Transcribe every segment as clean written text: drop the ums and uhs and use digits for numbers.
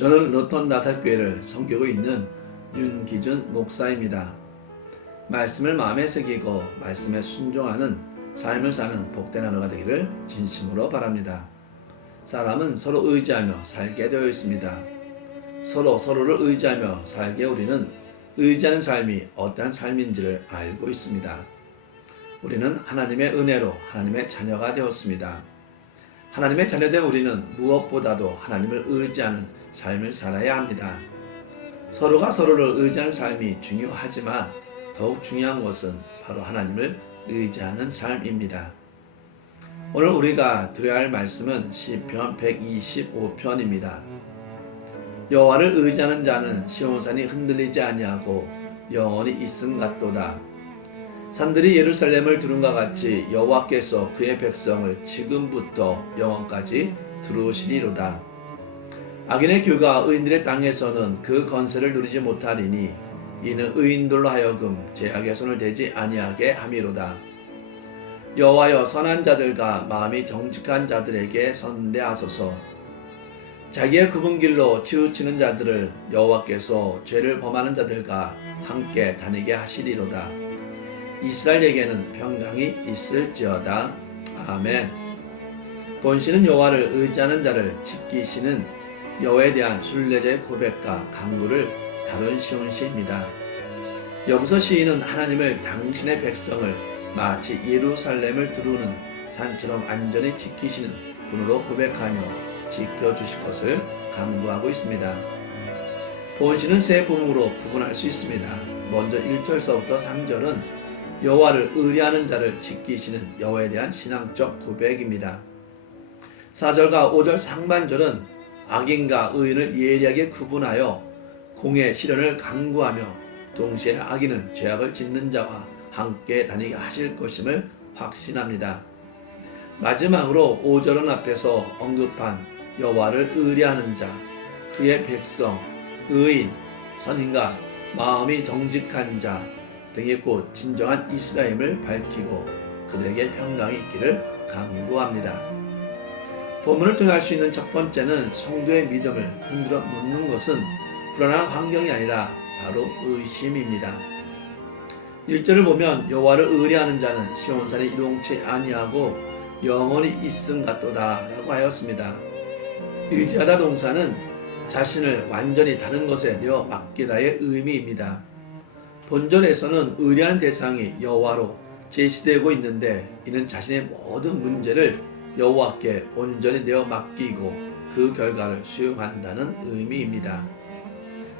저는 로턴 나사교회를 섬기고 있는 윤기준 목사입니다. 말씀을 마음에 새기고 말씀에 순종하는 삶을 사는 복된 하루가 되기를 진심으로 바랍니다. 사람은 서로 의지하며 살게 되어 있습니다. 서로를 의지하며 살게 우리는 의지하는 삶이 어떠한 삶인지를 알고 있습니다. 우리는 하나님의 은혜로 하나님의 자녀가 되었습니다. 하나님의 자녀된 우리는 무엇보다도 하나님을 의지하는 삶을 살아야 합니다. 서로가 서로를 의지하는 삶이 중요하지만 더욱 중요한 것은 바로 하나님을 의지하는 삶입니다. 오늘 우리가 드려야 할 말씀은 시편 125편입니다. 여호와를 의지하는 자는 시온산이 흔들리지 아니하고 영원히 있음 같도다. 산들이 예루살렘을 두른과 같이 여호와께서 그의 백성을 지금부터 영원까지 두루시리로다. 악인의 교가 의인들의 땅에서는 그 건세를 누리지 못하리니 이는 의인들로 하여금 죄악의 손을 대지 아니하게 함이로다. 여호와여, 선한 자들과 마음이 정직한 자들에게 선대하소서. 자기의 굽은 길로 치우치는 자들을 여호와께서 죄를 범하는 자들과 함께 다니게 하시리로다. 이스라엘에게는 평강이 있을지어다. 아멘. 본시는 여호와를 의지하는 자를 지키시는 여호와에 대한 순례자의 고백과 강구를 다룬 시온시입니다. 여기서 시인은 하나님을 당신의 백성을 마치 예루살렘을 두루는 산처럼 안전히 지키시는 분으로 고백하며 지켜주실 것을 강구하고 있습니다. 본시는 세 부분으로 구분할 수 있습니다. 먼저 1절서부터 3절은 여호와를 의뢰하는 자를 지키시는 여호와에 대한 신앙적 고백입니다. 4절과 5절 상반절은 악인과 의인을 예리하게 구분하여 공의 실현을 강구하며 동시에 악인은 죄악을 짓는 자와 함께 다니게 하실 것임을 확신합니다. 마지막으로 5절은 앞에서 언급한 여호와를 의뢰하는 자, 그의 백성, 의인, 선인과 마음이 정직한 자 등의 곧 진정한 이스라엘을 밝히고 그들에게 평강이 있기를 강구합니다. 본문을 통해 할 수 있는 첫 번째는 성도의 믿음을 흔들어 놓는 것은 불안한 환경이 아니라 바로 의심입니다. 1절을 보면 여호와를 의뢰하는 자는 시온산에 이동치 아니하고 영원히 있음 같도다 라고 하였습니다. 의지하다 동사는 자신을 완전히 다른 것에 내어 맡기다의 의미입니다. 본절에서는 의뢰하는 대상이 여호와로 제시되고 있는데 이는 자신의 모든 문제를 여호와께 온전히 내어 맡기고 그 결과를 수용한다는 의미입니다.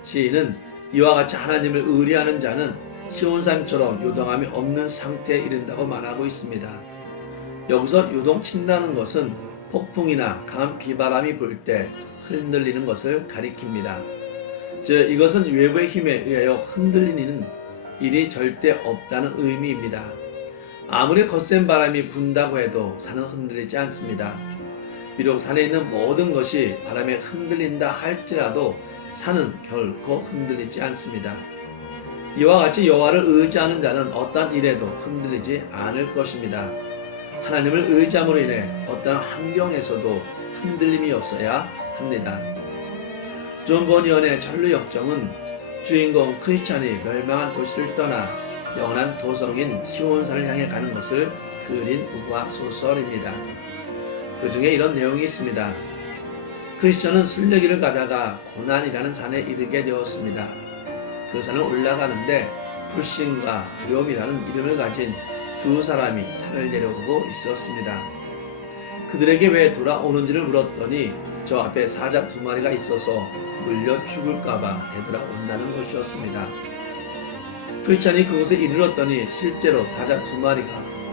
시인은 이와 같이 하나님을 의뢰하는 자는 시온산처럼 요동함이 없는 상태에 이른다고 말하고 있습니다. 여기서 요동친다는 것은 폭풍이나 강한 비바람이 불 때 흔들리는 것을 가리킵니다. 즉 이것은 외부의 힘에 의하여 흔들리는 일이 절대 없다는 의미입니다. 아무리 거센 바람이 분다고 해도 산은 흔들리지 않습니다. 비록 산에 있는 모든 것이 바람에 흔들린다 할지라도 산은 결코 흔들리지 않습니다. 이와 같이 여호와를 의지하는 자는 어떠한 일에도 흔들리지 않을 것입니다. 하나님을 의지함으로 인해 어떤 환경에서도 흔들림이 없어야 합니다. 존 버니언의 전류 역정은 주인공 크리스찬이 멸망한 도시를 떠나 영원한 도성인 시온산을 향해 가는 것을 그린 우화 소설입니다. 그 중에 이런 내용이 있습니다. 크리스찬은 순례길을 가다가 고난이라는 산에 이르게 되었습니다. 그 산을 올라가는데 불신과 두려움이라는 이름을 가진 두 사람이 산을 내려오고 있었습니다. 그들에게 왜 돌아오는지를 물었더니 저 앞에 사자 두 마리가 있어서 물려 죽을까봐 되돌아온다는 것이었습니다. 크리스찬이 그곳에 이르렀더니 실제로 사자 두 마리가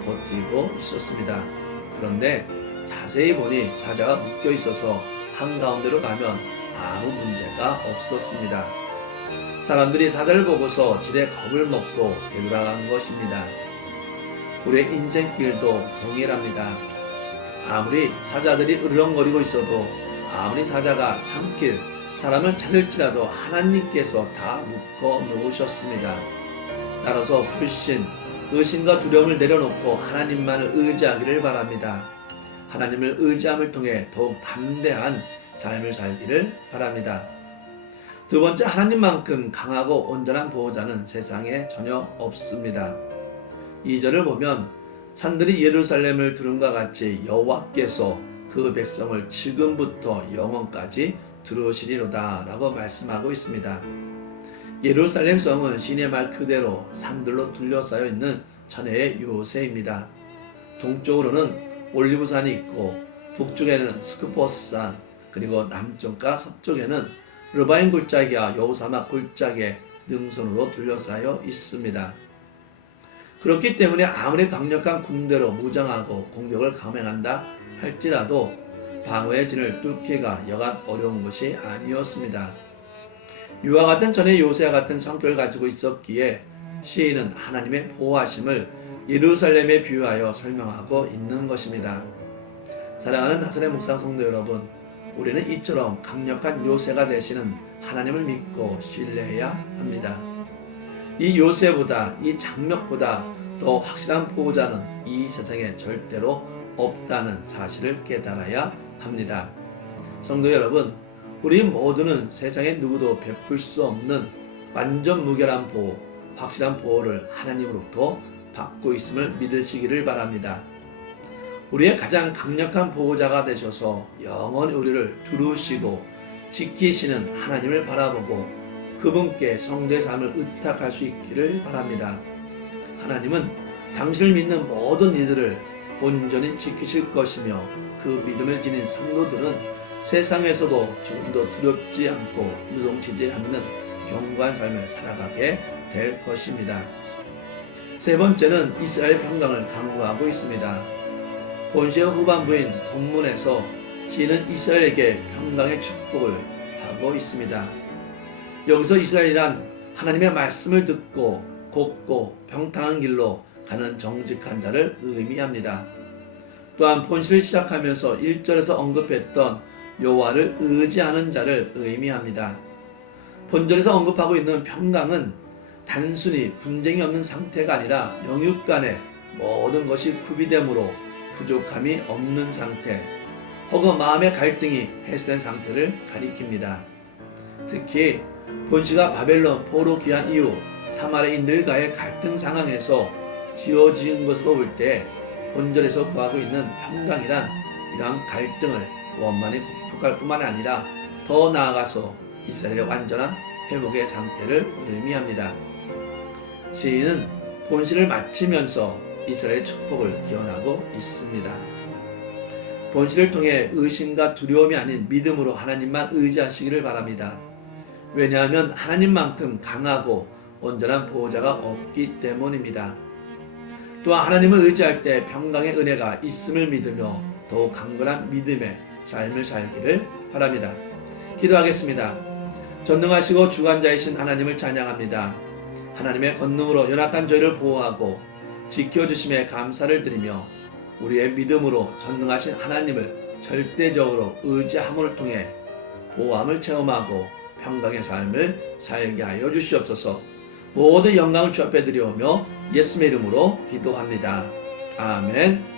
버티고 있었습니다. 그런데 자세히 보니 사자가 묶여 있어서 한가운데로 가면 아무 문제가 없었습니다. 사람들이 사자를 보고서 지레 겁을 먹고 되돌아간 것입니다. 우리의 인생길도 동일합니다. 아무리 사자들이 으르렁거리고 있어도 아무리 사자가 삼킬 사람을 찾을지라도 하나님께서 다 묶어 놓으셨습니다. 따라서 불신, 의심과 두려움을 내려놓고 하나님만을 의지하기를 바랍니다. 하나님을 의지함을 통해 더욱 담대한 삶을 살기를 바랍니다. 두 번째, 하나님만큼 강하고 온전한 보호자는 세상에 전혀 없습니다. 2절을 보면 산들이 예루살렘을 두른과 같이 여호와께서 그 백성을 지금부터 영원까지 두르시리로다 라고 말씀하고 있습니다. 예루살렘 성은 신의 말 그대로 산들로 둘러싸여 있는 천혜의 요새입니다. 동쪽으로는 올리브산이 있고 북쪽에는 스크포스산, 그리고 남쪽과 서쪽에는 르바인 골짜기와 여호사막 골짜기의 능선으로 둘러싸여 있습니다. 그렇기 때문에 아무리 강력한 군대로 무장하고 공격을 감행한다 할지라도 방어의 진을 뚫기가 여간 어려운 것이 아니었습니다. 이와 같은 전의 요새와 같은 성격을 가지고 있었기에 시인은 하나님의 보호하심을 예루살렘에 비유하여 설명하고 있는 것입니다. 사랑하는 나사렛 묵상 성도 여러분, 우리는 이처럼 강력한 요새가 되시는 하나님을 믿고 신뢰해야 합니다. 이 요새보다, 이 장막보다 더 확실한 보호자는 이 세상에 절대로 없다는 사실을 깨달아야 합니다. 성도 여러분, 우리 모두는 세상에 누구도 베풀 수 없는 완전 무결한 보호, 확실한 보호를 하나님으로부터 받고 있음을 믿으시기를 바랍니다. 우리의 가장 강력한 보호자가 되셔서 영원히 우리를 두루시고 지키시는 하나님을 바라보고 그분께 성도의 삶을 의탁할 수 있기를 바랍니다. 하나님은 당신을 믿는 모든 이들을 온전히 지키실 것이며 그 믿음을 지닌 성도들은 세상에서도 조금도 두렵지 않고 유동치지 않는 견고한 삶을 살아가게 될 것입니다. 세 번째는 이스라엘 평강을 강구하고 있습니다. 본시의 후반부인 본문에서 시인은 이스라엘에게 평강의 축복을 하고 있습니다. 여기서 이스라엘이란 하나님의 말씀을 듣고 곱고 평탄한 길로 가는 정직한 자를 의미합니다. 또한 본시를 시작하면서 1절에서 언급했던 여호와를 의지하는 자를 의미합니다. 본절에서 언급하고 있는 평강은 단순히 분쟁이 없는 상태가 아니라 영육 간의 모든 것이 구비됨으로 부족함이 없는 상태, 혹은 마음의 갈등이 해소된 상태를 가리킵니다. 특히 본시가 바벨론 포로 귀환 이후 사마리아인들과의 갈등 상황에서 지어진 것으로 볼 때 본절에서 구하고 있는 평강이란 이러한 갈등을 원만히 극복할 뿐만 아니라 더 나아가서 이스라엘의 완전한 회복의 상태를 의미합니다. 시인은 본시를 마치면서 이스라엘의 축복을 기원하고 있습니다. 본시를 통해 의심과 두려움이 아닌 믿음으로 하나님만 의지하시기를 바랍니다. 왜냐하면 하나님만큼 강하고 온전한 보호자가 없기 때문입니다. 또한 하나님을 의지할 때 평강의 은혜가 있음을 믿으며 더욱 강건한 믿음의 삶을 살기를 바랍니다. 기도하겠습니다. 전능하시고 주관자이신 하나님을 찬양합니다. 하나님의 권능으로 연약한 저희를 보호하고 지켜주심에 감사를 드리며 우리의 믿음으로 전능하신 하나님을 절대적으로 의지함을 통해 보호함을 체험하고 평강의 삶을 살게 하여 주시옵소서. 모든 영광을 주 앞에 드려오며 예수님의 이름으로 기도합니다. 아멘.